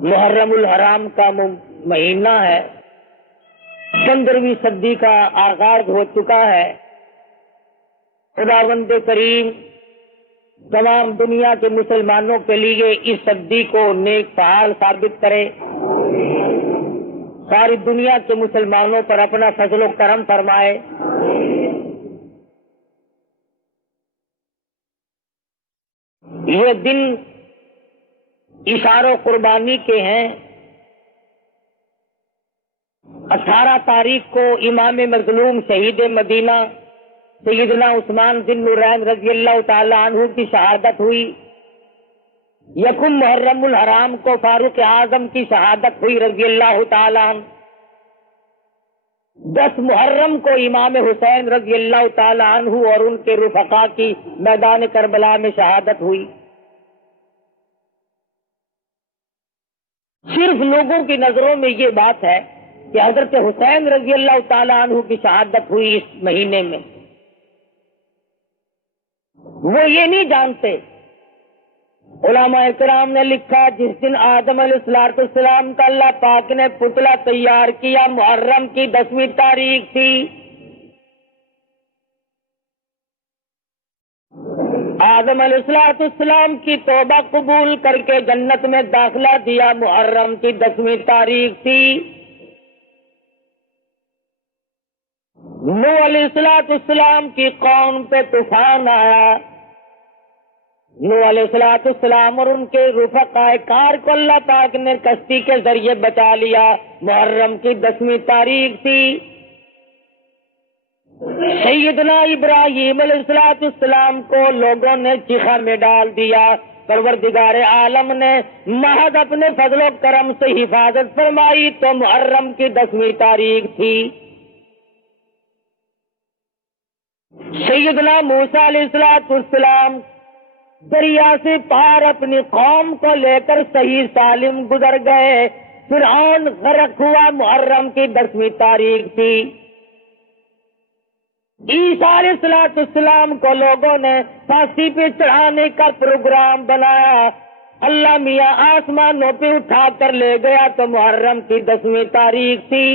محرم الحرام کا مہینہ ہے، 15ویں صدی کا آغاز ہو چکا ہے۔ خداوند کریم تمام دنیا کے مسلمانوں کے لیے اس صدی کو نیک فعال ثابت کرے، ساری دنیا کے مسلمانوں پر اپنا فضل و کرم فرمائے۔ یہ دن اشار و قربانی کے ہیں۔ 18 تاریخ کو امام مظلوم شہید مدینہ سیدنا عثمان ذی النورین رضی اللہ تعالی عنہ کی شہادت ہوئی۔ یکم محرم الحرام کو فاروق اعظم کی شہادت ہوئی رضی اللہ تعالی عنہ۔ 10 محرم کو امام حسین رضی اللہ تعالی عنہ اور ان کے رفقا کی میدان کربلا میں شہادت ہوئی۔ صرف لوگوں کی نظروں میں یہ بات ہے کہ حضرت حسین رضی اللہ تعالی عنہ کی شہادت ہوئی اس مہینے میں، وہ یہ نہیں جانتے۔ علماء کرام نے لکھا جس دن آدم علیہ السلام کا اللہ پاک نے پتلا تیار کیا محرم کی 10ویں تاریخ تھی۔ آدم علیہ السلام کی توبہ قبول کر کے جنت میں داخلہ دیا محرم کی 10ویں تاریخ تھی۔ نوح علیہ السلام کی قوم پہ طوفان آیا، نوح علیہ السلام اور ان کے رفقا کار کو اللہ پاک نے کشتی کے ذریعے بچا لیا، محرم کی 10ویں تاریخ تھی۔ سیدنا ابراہیم علیہ السلام کو لوگوں نے چیخا میں ڈال دیا، پروردگار عالم نے محض اپنے فضل و کرم سے حفاظت فرمائی تو محرم کی 10ویں تاریخ تھی۔ سیدنا موسیٰ علیہ السلام دریا سے پار اپنی قوم کو لے کر صحیح سالم گزر گئے، فرعون غرق ہوا، محرم کی 10ویں تاریخ تھی۔ عیسیٰ علیہ السلام کو لوگوں نے پھانسی پہ چڑھانے کا پروگرام بنایا، اللہ میاں آسمانوں پہ اٹھا کر لے گیا تو محرم کی 10ویں تاریخ تھی۔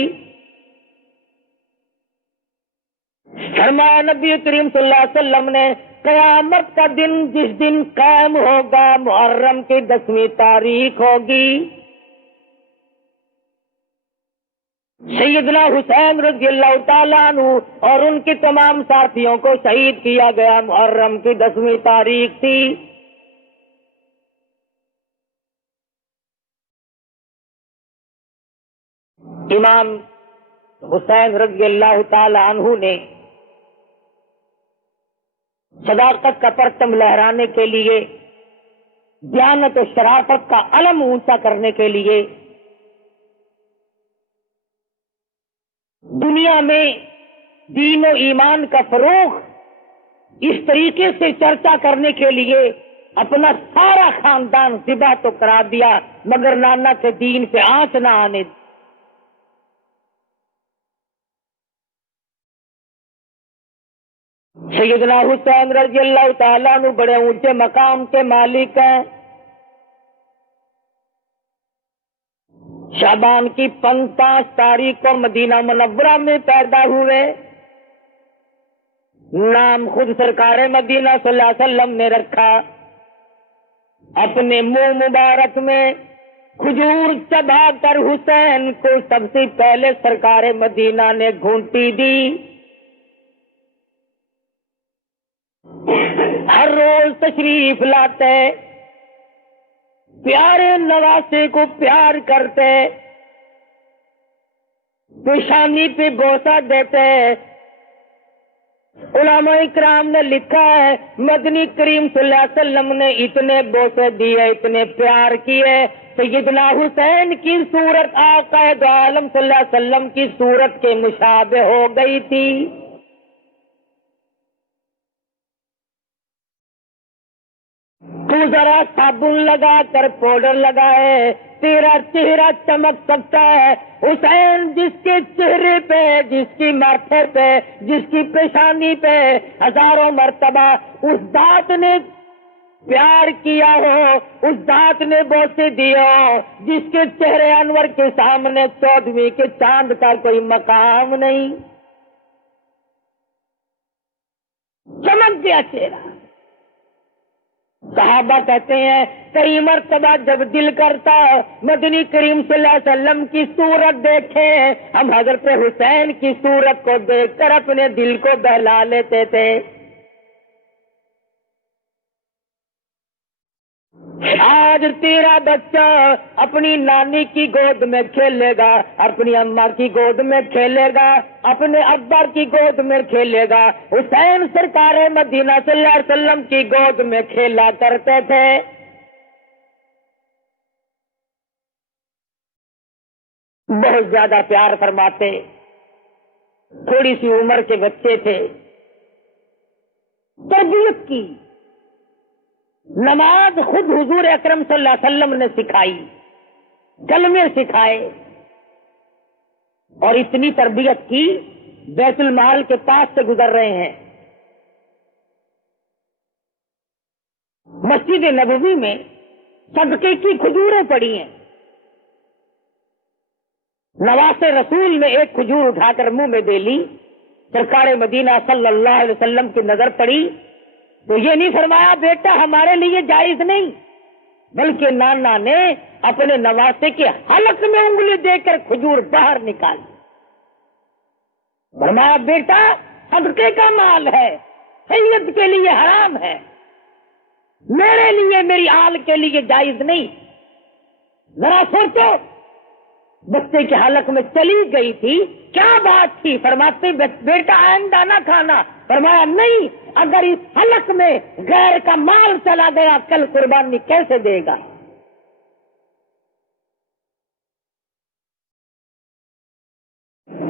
فرمایا نبی کریم صلی اللہ علیہ وسلم نے قیامت کا دن جس دن قائم ہوگا محرم کی 10ویں تاریخ ہوگی۔ سیدنا حسین رضی اللہ تعالیٰ عنہ اور ان کے تمام ساتھیوں کو شہید کیا گیا، محرم کی 10ویں تاریخ تھی۔ امام حسین رضی اللہ تعالیٰ عنہ نے صداقت کا پرچم لہرانے کے لیے، دیانت و شرافت کا علم اونچا کرنے کے لیے، دنیا میں دین و ایمان کا فروغ اس طریقے سے چرچا کرنے کے لیے اپنا سارا خاندان ذبح تو کرا دیا مگر نانا کے دین پہ آنچ نہ آنے دی۔ سیدنا حسین رضی اللہ تعالیٰ عنہ بڑے اونچے مقام کے مالک ہیں۔ شعبان کی 5 تاریخ کو مدینہ منورہ میں پیدا ہوئے، نام خود سرکار مدینہ صلی اللہ علیہ وسلم نے رکھا۔ اپنے منہ مبارک میں کھجور چبا کر حسین کو سب سے پہلے سرکار مدینہ نے گھونٹی دی۔ ہر روز تشریف لاتے، پیارے نواسے کو پیار کرتے، پیشانی پہ بوسہ دیتے۔ علماء اکرام نے لکھا ہے مدنی کریم صلی اللہ علیہ وسلم نے اتنے بوسے دیے، اتنے پیار کیے، سیدنا حسین کی صورت آقا دو عالم صلی اللہ علیہ وسلم کی صورت کے مشابہ ہو گئی تھی۔ تو ذرا صابن لگا کر پاؤڈر لگائے، تیرا چہرہ چمک سکتا ہے۔ حسین جس کے چہرے پہ، جس کی ماتھے پہ، جس کی پیشانی پہ ہزاروں مرتبہ اس ذات نے پیار کیا ہو اس ذات نے بوسے دیا جس کے چہرے انور کے سامنے 14ویں کے چاند کا کوئی مقام نہیں. چمک گیا چہرہ. صحابہ کہتے ہیں کئی مرتبہ جب دل کرتا مدنی کریم صلی اللہ علیہ وسلم کی صورت دیکھیں, ہم حضرت حسین کی صورت کو دیکھ کر اپنے دل کو بہلا لیتے تھے. آج تیرا بچہ اپنی نانی کی گود میں کھیلے گا, اپنی اماں کی گود میں کھیلے گا, اپنے ابا کی گود میں کھیلے گا. حسین سرکار مدینہ صلی اللہ علیہ وسلم کی گود میں کھیلا کرتے تھے. بہت زیادہ پیار فرماتے. تھوڑی سی عمر کے بچے تھے. تربیت کی. نماز خود حضور اکرم صلی اللہ علیہ وسلم نے سکھائی, کلمے سکھائے, اور اتنی تربیت کی بیت المال کے پاس سے گزر رہے ہیں. مسجد نبوی میں صدقے کی کھجوریں پڑی ہیں. نواز رسول نے ایک کھجور اٹھا کر منہ میں دے لی. سرکار مدینہ صلی اللہ علیہ وسلم کی نظر پڑی تو یہ نہیں فرمایا بیٹا ہمارے لیے جائز نہیں, بلکہ نانا نے اپنے نواسے کے حلق میں انگلی دے کر کھجور باہر نکالی. فرمایا بیٹا صدقے کا مال ہے, سید کے لیے حرام ہے, میرے لیے میری آل کے لیے جائز نہیں. ذرا سوچو, بچے کے حلق میں چلی گئی تھی, کیا بات تھی؟ فرماتے بیٹا آئندہ نہ کھانا. فرمایا نہیں, اگر اس حلق میں غیر کا مال چلا گیا کل قربانی کیسے دے گا؟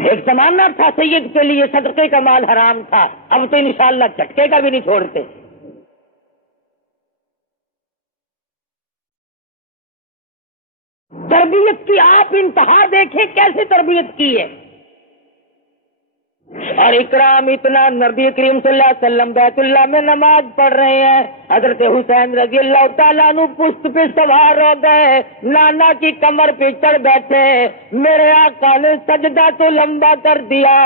ایک زمانہ تھا سید کے لیے صدقے کا مال حرام تھا, اب تو انشاءاللہ جھٹکے کا بھی نہیں چھوڑتے. تربیت کی آپ انتہا دیکھیں کیسے تربیت کی ہے. اور اکرام اتنا, نبی کریم صلی اللہ علیہ وسلم بیت اللہ میں نماز پڑھ رہے ہیں. حضرت حسین رضی اللہ تعالیٰ عنہ پشت پہ سوار ہو گئے, نانا کی کمر پہ چڑھ بیٹھے. میرے آقا نے سجدہ تو لمبا کر دیا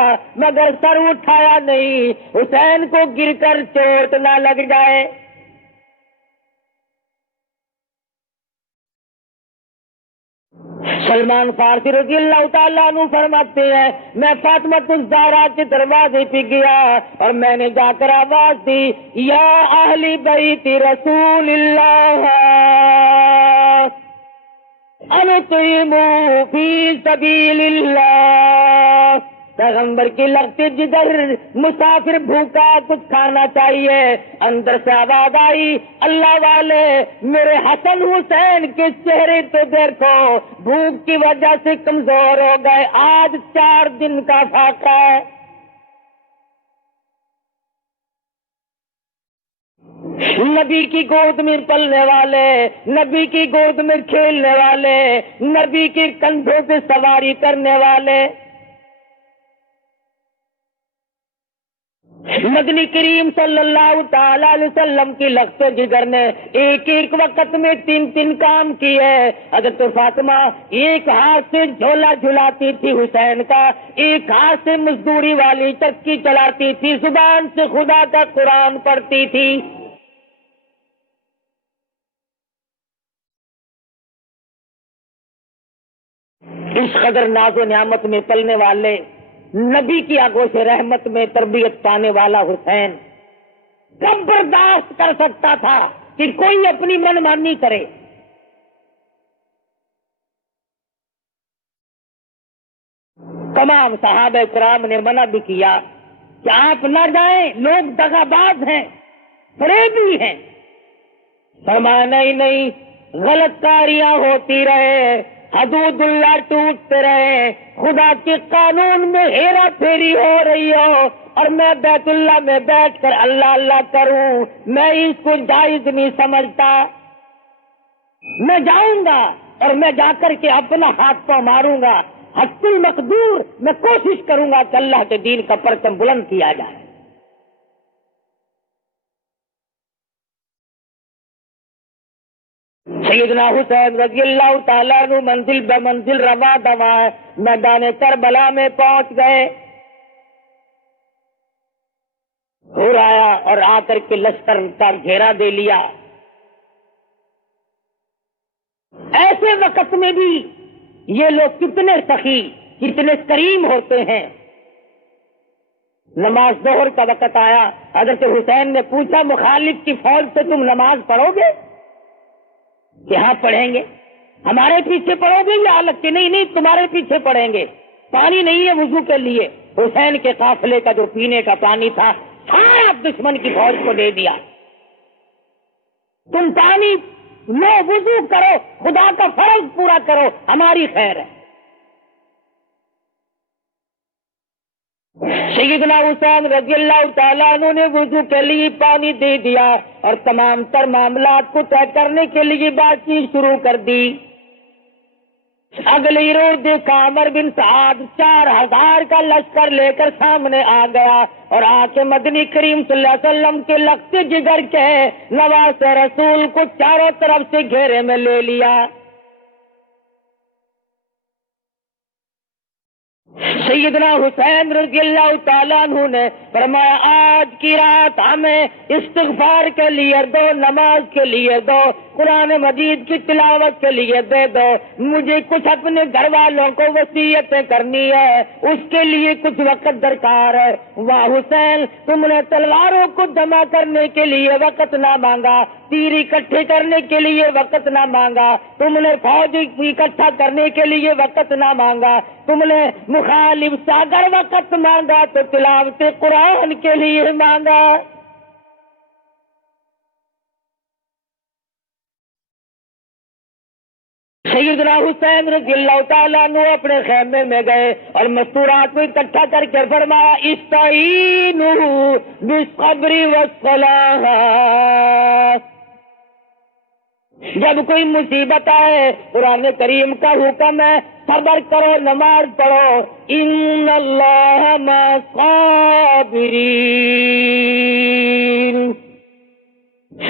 مگر سر اٹھایا نہیں, حسین کو گر کر چوٹ نہ لگ جائے. سلمان فارسی رضی اللہ تعالیٰ عنہ فرماتے ہیں میں فاطمہ الزہرا کے دروازے پہ گیا اور میں نے جا کر آواز دی, یا اہل بیت رسول اللہ انطعموا فی سبیل اللہ. پیغمبر کی لگتے جدھر مسافر بھوکا کچھ کھانا چاہیے. اندر سے آواز آئی, اللہ والے میرے حسن حسین کے چہرے تو دیکھو, بھوک کی وجہ سے کمزور ہو گئے, آج 4 دن کا فاقہ ہے. نبی کی گود میں پلنے والے, نبی کی گود میں کھیلنے والے, نبی کے کندھوں پہ سواری کرنے والے. مدنی کریم صلی اللہ تعالی علیہ وسلم کی لگتے جگر نے ایک ایک وقت میں 3 کام کیے. حضرت فاطمہ ایک ہاتھ سے جھولا جھلاتی تھی حسین کا, ایک ہاتھ سے مزدوری والی چکی چلاتی تھی, زبان سے خدا کا قرآن پڑھتی تھی. اس قدر ناز و نعمت میں پلنے والے, نبی کی آگوش رحمت میں تربیت پانے والا حسین کب برداشت کر سکتا تھا کہ کوئی اپنی من مانی کرے؟ تمام صحابہ کرام نے منع بھی کیا کہ آپ نہ جائیں, لوگ دغا باز ہیں, فریبی ہیں. فرمایا نہیں, غلط کاریاں ہوتی رہے, حدود اللہ ٹوٹتے رہے, خدا کے قانون میں ہیرا پھیری ہو رہی ہو اور میں بیت اللہ میں بیٹھ کر اللہ اللہ کروں, میں اس کو جائز نہیں سمجھتا. میں جاؤں گا اور میں جا کر کے اپنا ہاتھ پاؤں ماروں گا, حد المقدور میں کوشش کروں گا کہ اللہ کے دین کا پرچم بلند کیا جائے. سیدنا حسین رضی اللہ تعالیٰ عنہ منزل بہ منزل رواں دواں میدان کربلا میں پہنچ گئے. ہو آیا اور آ کر کے لشکر کا گھیرا دے لیا. ایسے وقت میں بھی یہ لوگ کتنے سخی کتنے کریم ہوتے ہیں. نماز ظہر کا وقت آیا. حضرت حسین نے پوچھا مخالف کی فوج سے تم نماز پڑھو گے؟ کہ ہاں پڑھیں گے. ہمارے پیچھے پڑھو گے یا الگ کے؟ نہیں نہیں تمہارے پیچھے پڑھیں گے. پانی نہیں ہے وضو کے لیے. حسین کے قافلے کا جو پینے کا پانی تھا سارا دشمن کی فوج کو دے دیا. تم پانی لو وضو کرو خدا کا فرض پورا کرو ہماری خیر ہے. سیدنا حسین رضی اللہ تعالیٰ عنہ نے وضو کے لیے پانی دے دیا اور تمام تر معاملات کو طے کرنے کے لیے بات چیت شروع کر دی. اگلی روز دیکھا عمر بن سعد 4000 کا لشکر لے کر سامنے آ گیا اور آ کے مدنی کریم صلی اللہ علیہ وسلم کے لخت جگر کے نواز رسول کو چاروں طرف سے گھیرے میں لے لیا. سیدنا حسین رضی اللہ تعالیٰ عنہ نے فرمایا آج کی رات ہمیں استغفار کے لیے دو، نماز کے لیے دو، قرآن مجید کی تلاوت کے لیے دے دو. مجھے کچھ اپنے گھر والوں کو وصیتیں کرنی ہے، اس کے لیے کچھ وقت درکار ہے. واہ حسین، تم نے تلواروں کو جمع کرنے کے لیے وقت نہ مانگا، تیر اکٹھے کرنے کے لیے وقت نہ مانگا، تم نے فوج اکٹھا کرنے کے لیے وقت نہ مانگا، تم نے مخالف سے اگر وقت مانگا تو تلاوت قرآن کے لیے مانگا. سیدنا حسین رضی اللہ تعالیٰ عنہ اپنے خیمے میں گئے اور مستورات کو اکٹھا کر کے فرمایا استعینوا بالصبر والصلاۃ. جب کوئی مصیبت آئے قرآن کریم کا حکم ہے صبر کرو، نماز پڑھو. ان اللہ مع الصابرین.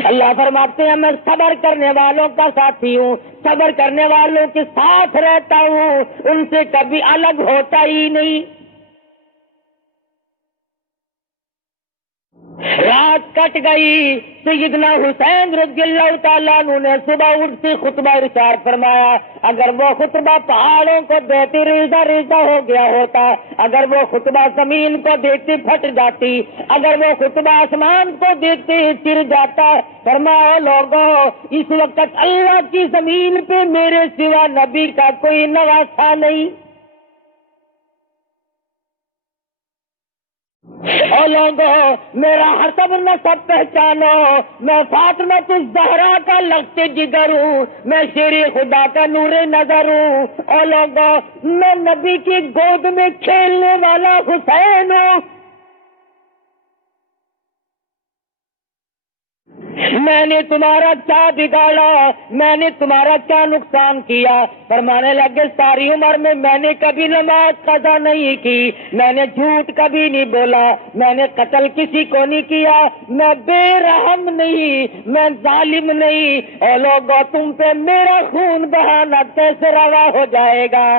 اللہ فرماتے ہیں میں صبر کرنے والوں کا ساتھی ہوں، صبر کرنے والوں کے ساتھ رہتا ہوں، ان سے کبھی الگ ہوتا ہی نہیں. رات کٹ گئی. سیدنا حسین رضی اللہ تعالیٰ عنہ نے صبح اٹھ سے خطبہ ارشاد فرمایا اگر وہ خطبہ پہاڑوں کو دیتے ریزہ ریزہ ہو گیا ہوتا، اگر وہ خطبہ زمین کو دیتے پھٹ جاتی، اگر وہ خطبہ آسمان کو دیتے چر جاتا. فرمایا لوگوں اس وقت اللہ کی زمین پہ میرے سوا نبی کا کوئی نواسا نہیں. او لوگوں میرا حسب نسب پہچانو، میں فاطمہ الزہرا کا لخت جگر ہوں، میں شیر خدا کا نور نظر ہوں. او لوگوں میں نبی کی گود میں کھیلنے والا حسین ہوں. میں نے تمہارا کیا بگاڑا، میں نے تمہارا کیا نقصان کیا؟ فرمانے لگے ساری عمر میں نے کبھی نماز قضا نہیں کی، میں نے جھوٹ کبھی نہیں بولا، میں نے قتل کسی کو نہیں کیا، میں بے رحم نہیں، میں ظالم نہیں. اور لوگوں تم پہ میرا خون بہانا کیسے روا ہو جائے گا؟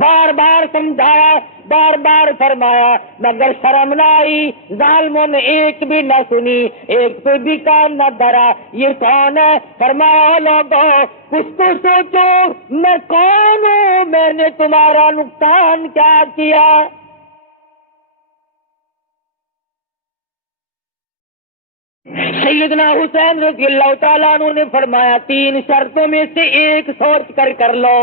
بار بار سمجھایا، بار بار فرمایا مگر شرم نہ آئی. ظالموں نے ایک بھی نہ سنی، ایک پہ بھی کام نہ دھرا. یہ کون ہے؟ فرمایا لوگوں کچھ تو سوچو میں کون ہوں، میں نے تمہارا نقصان کیا کیا؟ سیدنا حسین رضی اللہ تعالیٰ عنہ نے فرمایا 3 شرطوں میں سے ایک سوچ کر لو.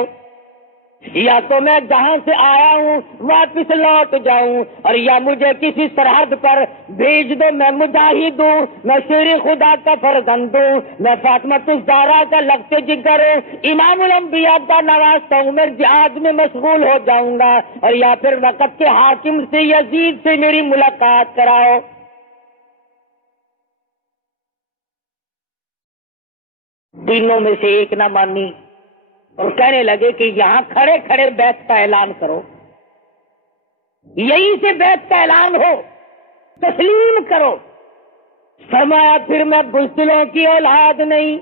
یا تو میں جہاں سے آیا ہوں واپس لوٹ جاؤں، اور یا مجھے کسی سرحد پر بھیج دو، میں مجاہد ہوں، میں شیر خدا کا فرزند ہوں، میں فاطمہ الزہرا کا لخت جگر ہوں، امام الانبیاء کا نواسا ہوں، میں جہاد میں مشغول ہو جاؤں گا. اور یا پھر وقت کے حاکم سے یزید سے میری ملاقات کراؤ. تینوں میں سے ایک نہ مانی اور کہنے لگے کہ یہاں کھڑے کھڑے بیعت کا اعلان کرو، یہیں سے بیعت کا اعلان ہو، تسلیم کرو. فرمایا پھر میں بزدلوں کی اولاد نہیں،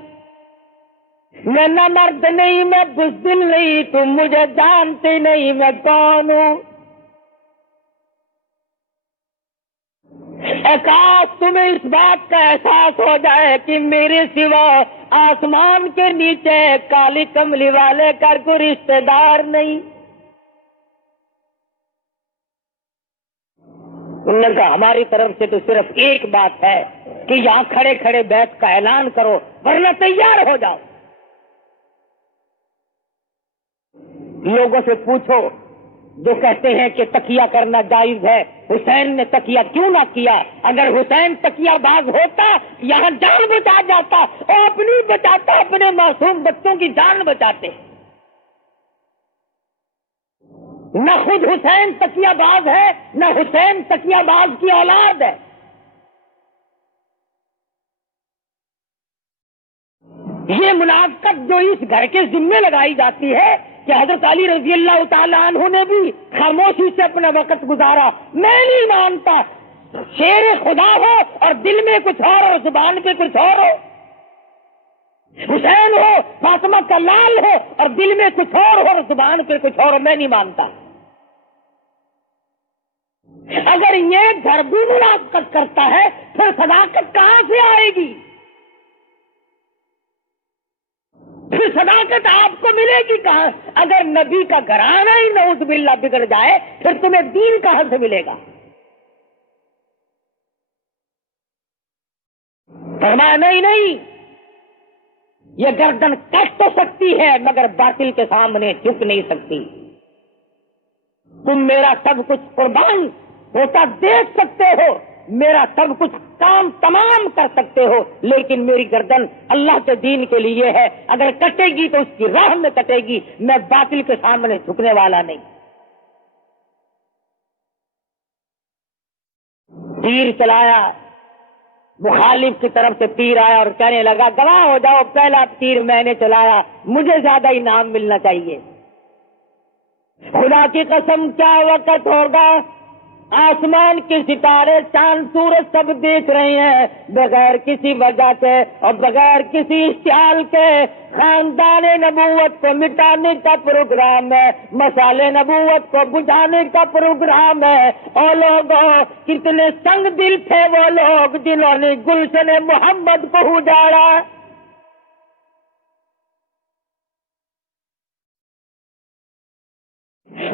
میں نہ مرد نہیں، میں بزدل نہیں، تم مجھے جانتے نہیں میں کون ہوں۔ کاش تمہیں اس بات کا احساس ہو جائے کہ میرے سوا آسمان کے نیچے کالی کملی والے کا کوئی رشتہ دار نہیں۔ انہوں نے کہا ہماری طرف سے تو صرف ایک بات ہے کہ یہاں کھڑے کھڑے بیعت کا اعلان کرو ورنہ تیار ہو جاؤ۔ لوگوں سے پوچھو جو کہتے ہیں کہ تکیہ کرنا جائز ہے، حسین نے تکیہ کیوں نہ کیا؟ اگر حسین تکیہ باز ہوتا یہاں جان بچا جاتا اور اپنی بچاتا، اپنے معصوم بچوں کی جان بچاتے۔ نہ خود حسین تکیہ باز ہے، نہ حسین تکیہ باز کی اولاد ہے۔ یہ منافقت جو اس گھر کے ذمے لگائی جاتی ہے کہ حضرت علی رضی اللہ تعالی عنہ نے بھی خاموشی سے اپنا وقت گزارا، میں نہیں مانتا۔ شیر خدا ہو اور دل میں کچھ اور زبان پہ کچھ اور ہو، حسین ہو فاطمہ کا لال ہو اور دل میں کچھ اور زبان پہ کچھ اور، میں نہیں مانتا۔ اگر یہ گھر بھی منافقت کرتا ہے پھر صداقت کہاں سے آئے گی؟ پھر صداقت آپ کو ملے گی کہاں؟ اگر نبی کا گھرانہ ہی نعوذ باللہ بگڑ جائے پھر تمہیں دین کہاں سے ملے گا؟ فرمایا نہیں، یہ گردن کٹ تو سکتی ہے مگر باطل کے سامنے جھک نہیں سکتی۔ تم میرا سب کچھ قربان ہوتا دیکھ سکتے ہو، میرا سب کچھ کام تمام کر سکتے ہو، لیکن میری گردن اللہ کے دین کے لیے ہے، اگر کٹے گی تو اس کی راہ میں کٹے گی، میں باطل کے سامنے جھکنے والا نہیں۔ تیر چلایا، مخالف کی طرف سے تیر آیا اور کہنے لگا گواہ ہو جاؤ پہلا تیر میں نے چلایا، مجھے زیادہ انعام ملنا چاہیے۔ خدا کی قسم کیا وقت ہوگا، آسمان کے ستارے چاند سورج سب دیکھ رہے ہیں، بغیر کسی وجہ سے اور بغیر کسی اشتعال کے خاندان نبوت کو مٹانے کا پروگرام ہے، مسالے نبوت کو بجھانے کا پروگرام ہے۔ اور لوگوں کتنے سنگ دل تھے وہ لوگ جنہوں نے گلشن محمد کو اجاڑا،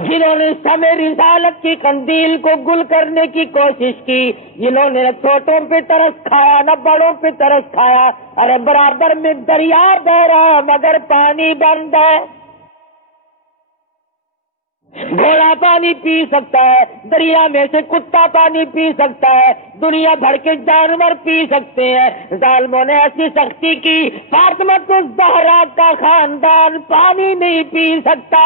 جنہوں نے شمع رسالت کی قندیل کو گل کرنے کی کوشش کی، جنہوں نے نہ چھوٹوں پہ ترس کھایا نہ بڑوں پہ ترس کھایا۔ ارے برابر میں دریا بہ رہا مگر پانی بند ہے، گھوڑا پانی پی سکتا ہے، دریا میں سے کتا پانی پی سکتا ہے، دنیا بھر کے جانور پی سکتے ہیں، ظالموں نے ایسی سختی کی فاطمہ الزہرا کا خاندان پانی نہیں پی سکتا۔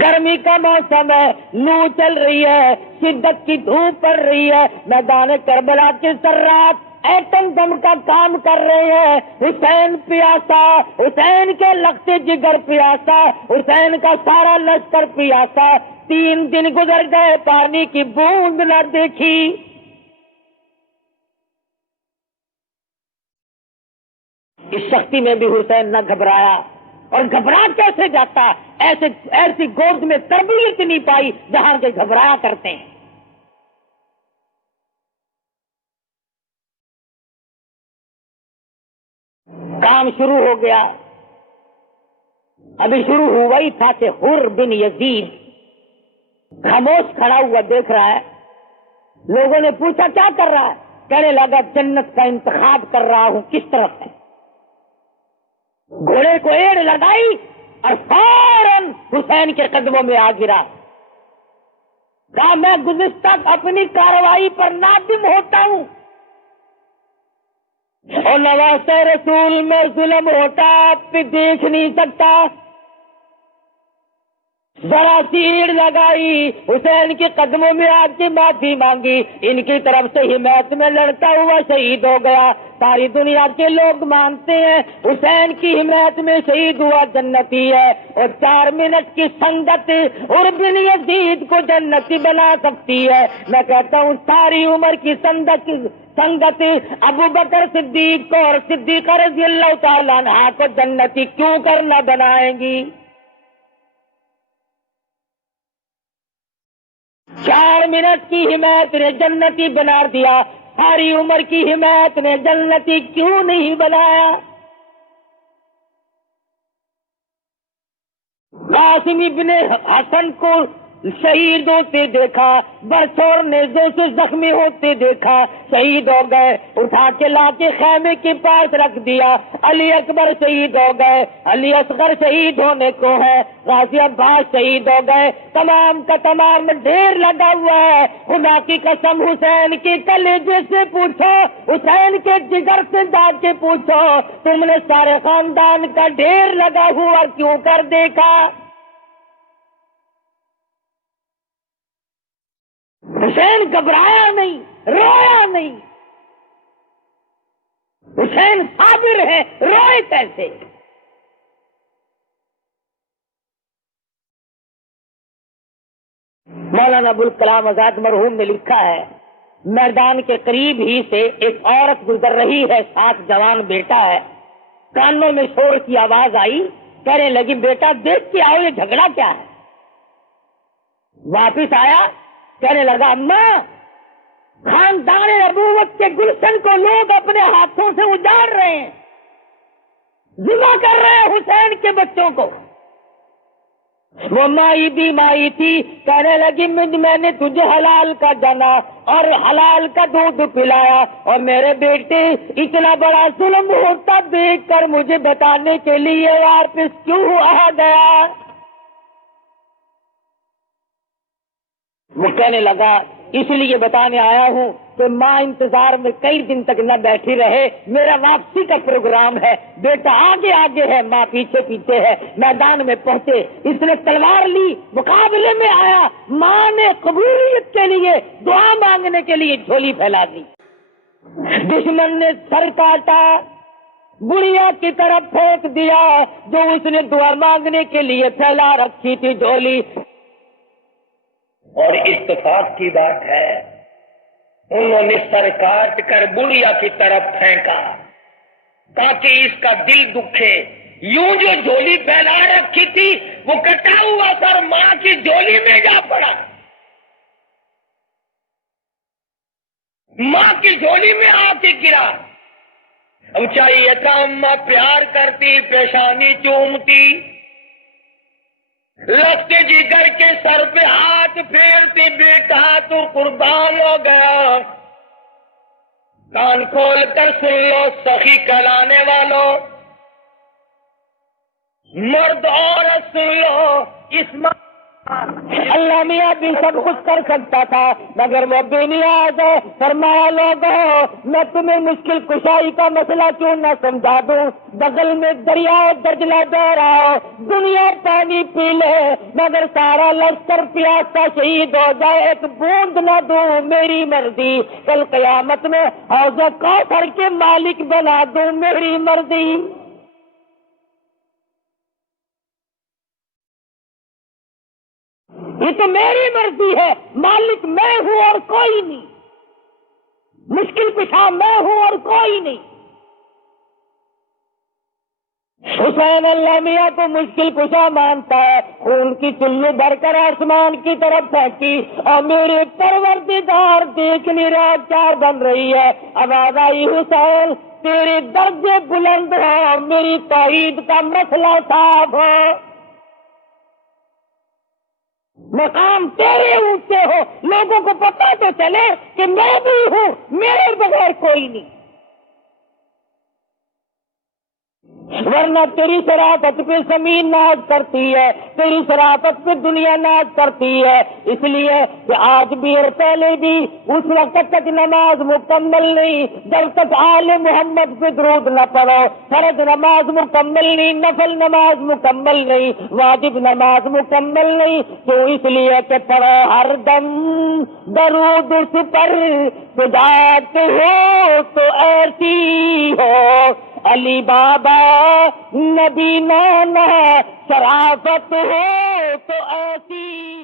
گرمی کا موسم ہے، لو چل رہی ہے، شدت کی دھوپ پڑ رہی ہے، میدان کربلا کے سرات ایٹم بم کا کام کر رہے ہیں، حسین پیاسا، حسین کے لخت جگر پیاسا، حسین کا سارا لشکر پیاسا، 3 دن گزر گئے پانی کی بوند نہ دیکھی۔ اس سختی میں بھی حسین نہ گھبرایا، اور گھبرا کیسے جاتا؟ ایسی گود میں تربیت نہیں پائی جہاں کے گھبرایا کرتے ہیں۔ کام شروع ہو گیا، ابھی شروع ہوا ہی تھا کہ حر بن یزید خاموش کھڑا ہوا دیکھ رہا ہے۔ لوگوں نے پوچھا کیا کر رہا ہے؟ کہنے لگا جنت کا انتخاب کر رہا ہوں، کس طرف ہے؟ گھوڑے کو ایڑ لگائی اور فوراً حسین کے قدموں میں آ گرا، کہا میں گزشتہ اپنی کارروائی پر نادم ہوتا ہوں، اور نواسہ رسول میں ظلم ہوتا آپ پہ دیکھ نہیں سکتا۔ ذرا سیڑھ لگائی، حسین کے قدموں میں آ کے معافی مانگی، ان کی طرف سے حمایت میں لڑتا ہوا شہید ہو گیا۔ ساری دنیا کے لوگ مانتے ہیں حسین کی حمایت میں شہید ہوا جنتی ہے، اور 4 منٹ کی سنگت اور بن یزید کو جنتی بنا سکتی ہے۔ میں کہتا ہوں ساری عمر کی سنگت ابو بکر صدیق کو اور صدیقہ رضی اللہ تعالیٰ عنہا کو جنتی کیوں کرنا بنائیں گی؟ 4 منٹ کی حمایت نے جنتی بنا دیا، ساری عمر کی حمایت نے جنتی کیوں نہیں بنایا؟ قاسم ابن حسن کو شہید ہوتے دیکھا، برچور نیزوں سے زخمی ہوتے دیکھا، شہید ہو گئے، اٹھا کے لا کے خیمے کے پاس رکھ دیا۔ علی اکبر شہید ہو گئے، علی اصغر شہید ہونے کو ہے، غازی عباس شہید ہو گئے، تمام کا تمام ڈھیر لگا ہوا ہے۔ خدا کی قسم حسین کے کلیجے سے پوچھو، حسین کے جگر سے جا کے پوچھو، تم نے سارے خاندان کا ڈھیر لگا ہوا کیوں کر دیکھا؟ حسین گھبرایا نہیں، رویا نہیں، حسین صابر ہے، روئے کیسے؟ مولانا ابوالکلام آزاد مرحوم نے لکھا ہے، میدان کے قریب ہی سے ایک عورت گزر رہی ہے، 7 جوان بیٹا ہے، کانوں میں شور کی آواز آئی، کہنے لگی بیٹا دیکھ کے آؤ یہ جھگڑا کیا ہے؟ واپس آیا، کہنے لگا اماں خاندان نبوت کے گلشن کو لوگ اپنے ہاتھوں سے اجاڑ رہے ہیں، ذبح کر رہے ہیں حسین کے بچوں کو۔ وہ مائی بھی مائی تھی، کہنے لگی میں نے تجھے حلال کا جنا اور حلال کا دودھ پلایا، اور میرے بیٹے اتنا بڑا ظلم ہوتا دیکھ کر مجھے بتانے کے لیے واپس کیوں آ گیا؟ وہ کہنے لگا اس لیے بتانے آیا ہوں کہ ماں انتظار میں کئی دن تک نہ بیٹھی رہے، میرا واپسی کا پروگرام ہے، بیٹا آگے آگے ہے، ماں پیچھے پیچھے ہے۔ میدان میں پہنچے، اس نے تلوار لی، مقابلے میں آیا، ماں نے قبولیت کے لیے دعا مانگنے کے لیے جھولی پھیلا دی، دشمن نے سر کاٹا، بڑھیا کی طرف پھینک دیا جو اس نے دعا مانگنے کے لیے پھیلا رکھی تھی جھولی۔ اور اتفاق کی بات ہے انہوں نے سر کاٹ کر بڑھیا کی طرف پھینکا تاکہ اس کا دل دکھے، یوں جو جھولی پھیلا رکھی تھی وہ کٹا ہوا سر ماں کی جھولی میں جا پڑا، ماں کی جھولی میں آ کے گرا۔ اب چاہیے تھا اماں پیار کرتی، پیشانی چومتی، لگتے جگر کے سر پہ ہاتھ پھیرتی، بیٹا تو قربان ہو گیا۔ کان کھول کر سن لو سخی کلانے والوں، مرد عورت سن لو، اس اللہ میاں بھی سب کچھ کر سکتا تھا مگر وہ بے نیاز ہے۔ فرمایا لوگوں میں تمہیں مشکل کشائی کا مسئلہ کیوں نہ سمجھا دوں، بغل میں دریا دجلہ بہ رہا ہو، دنیا پانی پی لے مگر سارا لشکر پیاسا شہید ہو جائے، ایک بوند نہ دوں میری مرضی، کل قیامت میں حوض کوثر کے مالک بنا دوں میری مرضی۔ یہ تو میری مرضی ہے، مالک میں ہوں اور کوئی نہیں، مشکل کشا میں ہوں اور کوئی نہیں۔ حسین اللہ میاں کو مشکل کشا مانتا ہے، خون کی چلو بھر کر آسمان کی طرف پھینکی، اور میرے پروردگار دیکھ نہیں رہا کیا بن رہی ہے۔ آواز آئی حسین تیرے درجے بلند ہو، میری توحید کا مسئلہ صاف ہو، مقام تیرے اونچے ہو، لوگوں کو پتہ تو چلے کہ میں بھی ہوں، میرے بغیر کوئی نہیں۔ ورنہ تیری شرافت پہ زمین ناز کرتی ہے، تیری شرافت پہ دنیا ناز کرتی ہے، اس لیے کہ آج بھی اور پہلے بھی اس وقت تک نماز مکمل نہیں جب تک آل محمد پہ درود نہ پڑھو، فرض نماز مکمل نہیں، نفل نماز مکمل نہیں، واجب نماز مکمل نہیں، تو اس لیے کہ پڑھو ہر دم درود اس پر، سجاد ہو تو ایسی ہو علی بابا نبی نانا، شرافت ہو تو ایسی